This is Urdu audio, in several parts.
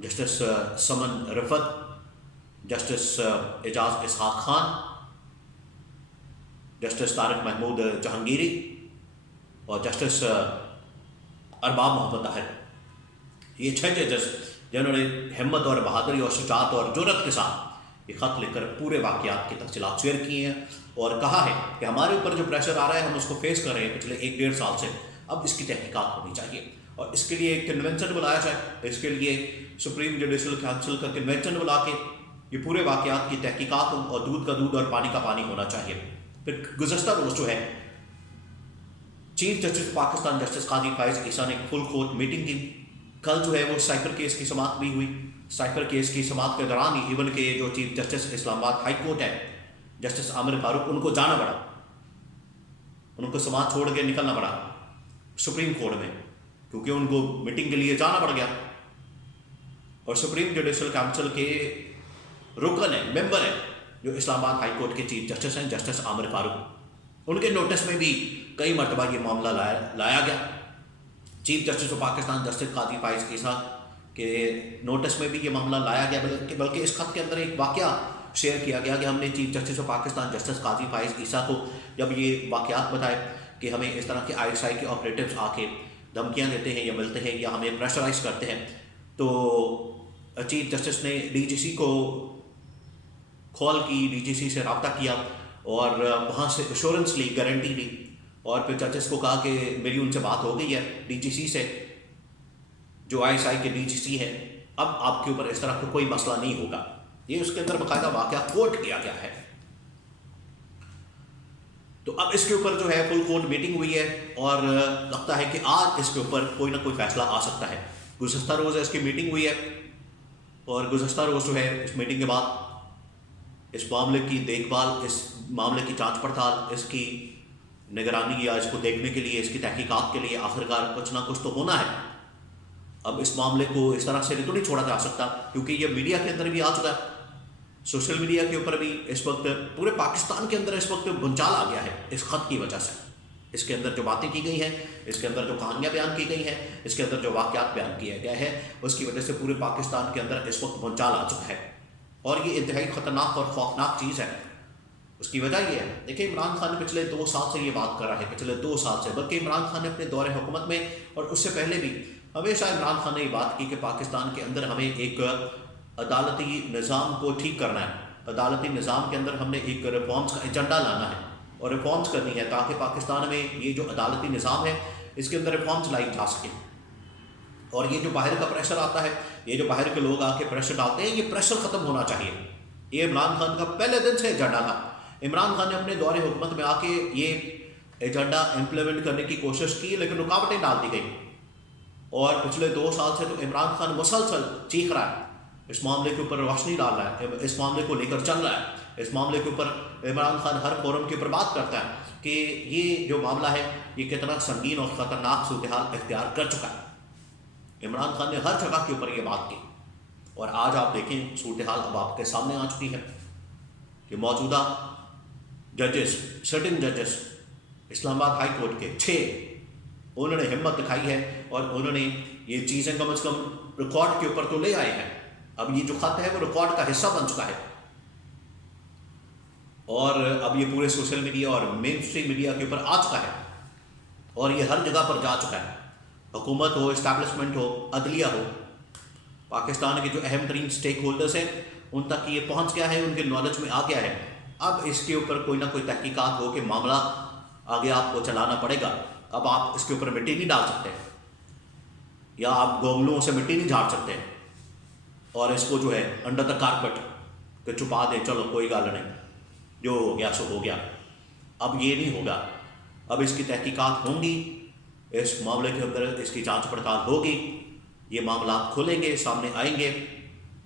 جسٹس سمن رفت، جسٹس اعجاز اسحاق خان، جسٹس طارق محمود جہانگیری اور جسٹس ارباب محمد طاہر. یہ 6 ججز جنہوں نے ہمت اور بہادری اور شجاعت اور جرأت کے ساتھ یہ خط لکھ کر پورے واقعات کی تفصیلات شیئر کی ہیں اور کہا ہے کہ ہمارے اوپر جو پریشر آ رہا ہے ہم اس کو فیس کر رہے ہیں پچھلے 1-1.5 سال سے، اب اس کی تحقیقات ہونی چاہیے اور اس کے لیے ایک کنونشن بلایا جائے. اس کے لیے سپریم جوڈیشل کونسل کا کنونشن بلا کے یہ پورے واقعات کی تحقیقات ہوں اور دودھ کا دودھ اور پانی کا پانی ہونا چاہیے. پھر گزشتہ روز جو ہے چیف جسٹس پاکستان جسٹس قاضی فائز عیسیٰ نے ایک فل کورٹ میٹنگ کی. کل جو ہے وہ سائفر کیس کی سماعت بھی ہوئی. سائفر کیس کی سماعت کے دوران ہی ایون کہ جو چیف جسٹس اسلام آباد ہائی کورٹ ہے جسٹس عامر فاروق، ان کو جانا پڑا، ان کو سماعت چھوڑ کے نکلنا پڑا سپریم کورٹ میں کیونکہ ان کو میٹنگ کے لیے جانا پڑ گیا. اور سپریم جوڈیشل کونسل کے رکن ہیں، ممبر ہیں جو اسلام آباد ہائی کورٹ کے چیف جسٹس ہیں جسٹس عامر فاروق، ان کے نوٹس میں بھی کئی مرتبہ یہ معاملہ لایا گیا. Chief justice of Pakistan justice قاضی فائز عیسیٰ کے نوٹس میں بھی یہ معاملہ لایا گیا، بلکہ اس خط کے اندر ایک واقعہ شیئر کیا گیا کہ ہم نے chief justice of Pakistan justice قاضی فائز عیسیٰ کو جب یہ واقعات بتائے کہ ہمیں اس طرح کے ISI کے آپریٹیوز آ کے دھمکیاں دیتے ہیں یا ملتے ہیں یا ہمیں پریشرائز کرتے ہیں، تو چیف جسٹس نے DGC کو کال کی، DGC سے رابطہ کیا اور وہاں سے ایشورنس لی، گارنٹی لی اور پھر ججز کو کہا کہ میری ان سے بات ہو گئی ہے DGC سے، جو ISI کے DGC ہے، اب آپ کے اوپر اس طرح کا کوئی مسئلہ نہیں ہوگا. یہ اس کے اندر باقاعدہ واقعہ کوٹ کیا گیا ہے. تو اب اس کے اوپر جو ہے فل کورٹ میٹنگ ہوئی ہے اور لگتا ہے کہ آج اس کے اوپر کوئی نہ کوئی فیصلہ آ سکتا ہے. گزشتہ روز اس کی میٹنگ ہوئی ہے اور گزشتہ روز جو ہے اس میٹنگ کے بعد اس معاملے کی دیکھ بھال، اس معاملے کی جانچ پڑتال، اس کی نگرانی یا اس کو دیکھنے کے لیے، اس کی تحقیقات کے لیے آخرکار کچھ نہ کچھ تو ہونا ہے. اب اس معاملے کو اس طرح سے تو نہیں چھوڑا جا سکتا کیونکہ یہ میڈیا کے اندر بھی آ چکا ہے، سوشل میڈیا کے اوپر بھی اس وقت پورے پاکستان کے اندر اس وقت بھونچال آ گیا ہے اس خط کی وجہ سے. اس کے اندر جو باتیں کی گئی ہیں، اس کے اندر جو کہانیاں بیان کی گئی ہیں، اس کے اندر جو واقعات بیان کیا گیا ہے، اس کی وجہ سے پورے پاکستان کے اندر اس وقت بھونچال آ چکا ہے اور یہ انتہائی خطرناک اور خوفناک چیز ہے. اس کی وجہ یہ ہے، دیکھیں عمران خان نے پچھلے 2 سال سے یہ بات کر رہا ہے، پچھلے 2 سال سے، بلکہ عمران خان نے اپنے دور حکومت میں اور اس سے پہلے بھی ہمیشہ عمران خان نے یہ بات کی کہ پاکستان کے اندر ہمیں ایک عدالتی نظام کو ٹھیک کرنا ہے، عدالتی نظام کے اندر ہم نے ایک ریفارمز کا ایجنڈا لانا ہے اور ریفارمز کرنی ہے تاکہ پاکستان میں یہ جو عدالتی نظام ہے اس کے اندر ریفارمز لائی جا سکے. اور یہ جو باہر کا پریشر آتا ہے، یہ جو باہر کے لوگ آ کے پریشر ڈالتے ہیں، یہ پریشر ختم ہونا چاہیے. یہ عمران خان کا پہلے دن سے ایجنڈا تھا. عمران خان نے اپنے دور حکومت میں آ کے یہ ایجنڈا امپلیمنٹ کرنے کی کوشش کی لیکن رکاوٹیں ڈال دی گئی اور پچھلے 2 سال سے تو عمران خان مسلسل چیخ رہا ہے، اس معاملے کے اوپر روشنی ڈال رہا ہے، اس معاملے کو لے کر چل رہا ہے. اس معاملے کے اوپر عمران خان ہر فورم کے اوپر بات کرتا ہے کہ یہ جو معاملہ ہے یہ کتنا سنگین اور خطرناک صورتحال اختیار کر چکا ہے. عمران خان نے ہر جگہ کے اوپر یہ بات کی اور آج آپ دیکھیں صورتحال اب آپ کے سامنے آ چکی ہے کہ موجودہ ججز، سٹنگ ججز اسلام آباد ہائی کورٹ کے 6، انہوں نے ہمت دکھائی ہے اور انہوں نے یہ چیزیں کم از کم ریکارڈ کے اوپر تو لے آئے ہیں. اب یہ جو خط ہے وہ ریکارڈ کا حصہ بن چکا ہے اور اب یہ پورے سوشل میڈیا اور مین اسٹریم میڈیا کے اوپر آ چکا ہے اور یہ ہر جگہ پر جا چکا ہے. حکومت ہو، اسٹیبلشمنٹ ہو، عدلیہ ہو، پاکستان کے جو اہم ترین سٹیک ہولڈرز ہیں ان تک یہ پہنچ گیا ہے، ان کے نالج میں آ گیا ہے. اب اس کے اوپر کوئی نہ کوئی تحقیقات ہو کہ معاملہ آگے آپ کو چلانا پڑے گا. اب آپ اس کے اوپر مٹی نہیں ڈال سکتے یا آپ گوگلوں سے مٹی نہیں جھاڑ سکتے اور اس کو جو ہے انڈر دا کارپٹ کہ چھپا دیں، چلو کوئی گال نہیں، جو ہو گیا سو ہو گیا. اب یہ نہیں ہوگا. اب اس کی تحقیقات ہوں گی، اس معاملے کے اندر اس کی جانچ پڑتال ہوگی، یہ معاملات کھولیں گے، سامنے آئیں گے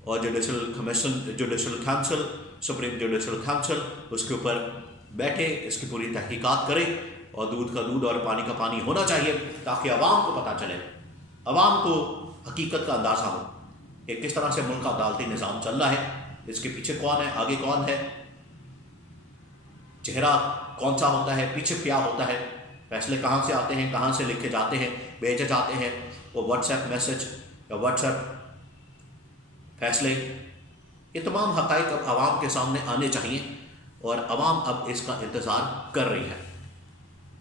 اور judicial commission, judicial council, supreme judicial council اس کے اوپر بیٹھے، اس کی پوری تحقیقات کرے اور دودھ کا دودھ اور پانی کا پانی ہونا چاہیے تاکہ عوام کو پتہ چلے، عوام کو حقیقت کا اندازہ ہو کہ کس طرح سے ملک کا عدالتی نظام چل رہا ہے، اس کے پیچھے کون ہے، آگے کون ہے، چہرہ کون سا ہوتا ہے، پیچھے کیا ہوتا ہے، فیصلے کہاں سے آتے ہیں، کہاں سے لکھے جاتے ہیں، بھیجے جاتے ہیں، وہ واٹس ایپ میسج یا واٹس ایپ فیصلے، یہ تمام حقائق اب عوام کے سامنے آنے چاہیے، اور عوام اب اس کا انتظار کر رہی ہے۔